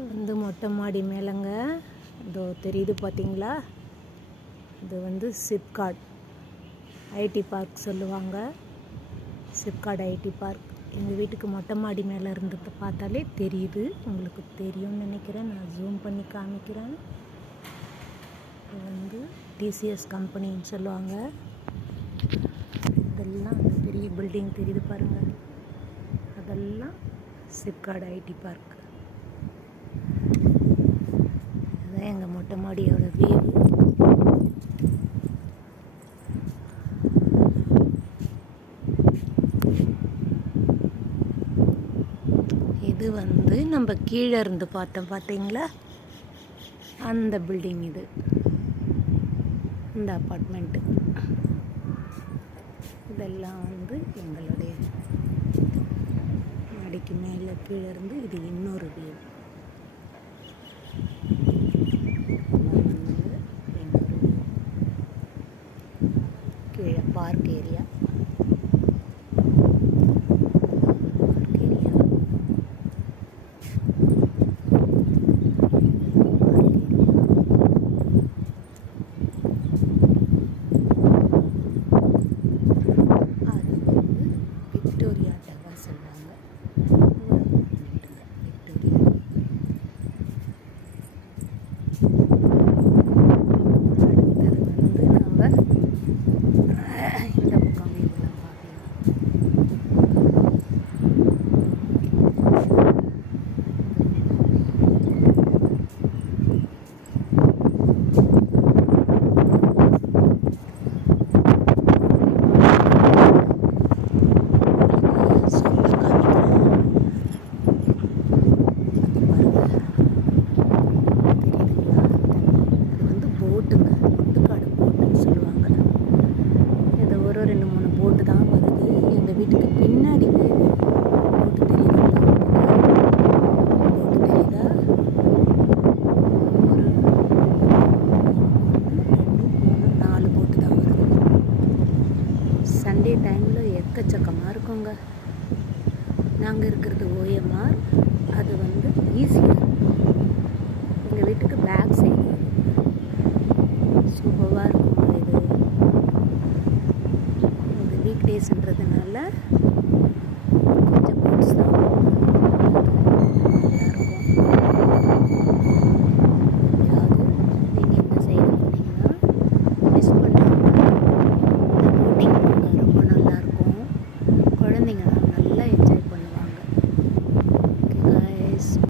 வந்து மொட்டை மாடி மேலேங்க இதோ தெரியுது பார்த்தீங்களா, இது வந்து சிப்காட் ஐடி பார்க் சொல்லுவாங்க. சிப்காட் ஐடி பார்க் எங்கள் வீட்டுக்கு மொட்டை மாடி மேலே இருந்து பார்த்தாலே தெரியுது. உங்களுக்கு தெரியும்னு நினைக்கிறேன். நான் ஜூம் பண்ணி காமிக்கிறேன். இது வந்து டிசிஎஸ் கம்பெனின்னு சொல்லுவாங்க. இதெல்லாம் அந்த பெரிய பில்டிங் தெரியுது பாருங்கள், அதெல்லாம் சிப்காட் ஐடி பார்க். அதுதான் எங்கள் மொட்டை மாடியோட வியூ. இது வந்து நம்ம கீழே இருந்து பார்த்தோம் பார்த்தீங்களா, அந்த பில்டிங். இது இந்த அப்பார்ட்மெண்ட்டு. இதெல்லாம் வந்து எங்களுடைய மாடிக்கு மேலே கீழே இருந்து இது இன்னொரு வியூ. கீழே பார்க் ஏரியா. விக்டோரியா டவர் சொல்லுவாங்க. விக்டோரியா. அடுத்தது வந்து நம்ம இந்த பக்கம் வீடெல்லாம் ரெண்டு மூணு போட்டு தான் வருது. எங்கள் வீட்டுக்கு பின்னாடி போட்டு தெரியுதா, ஒரு 4 போட்டு தான் வருது. சண்டே டைமில் எக்கச்சக்கமாக இருக்குங்க. நாங்கள் இருக்கிறது ஓஎம்ஆர், அது வந்து ஈஸியாக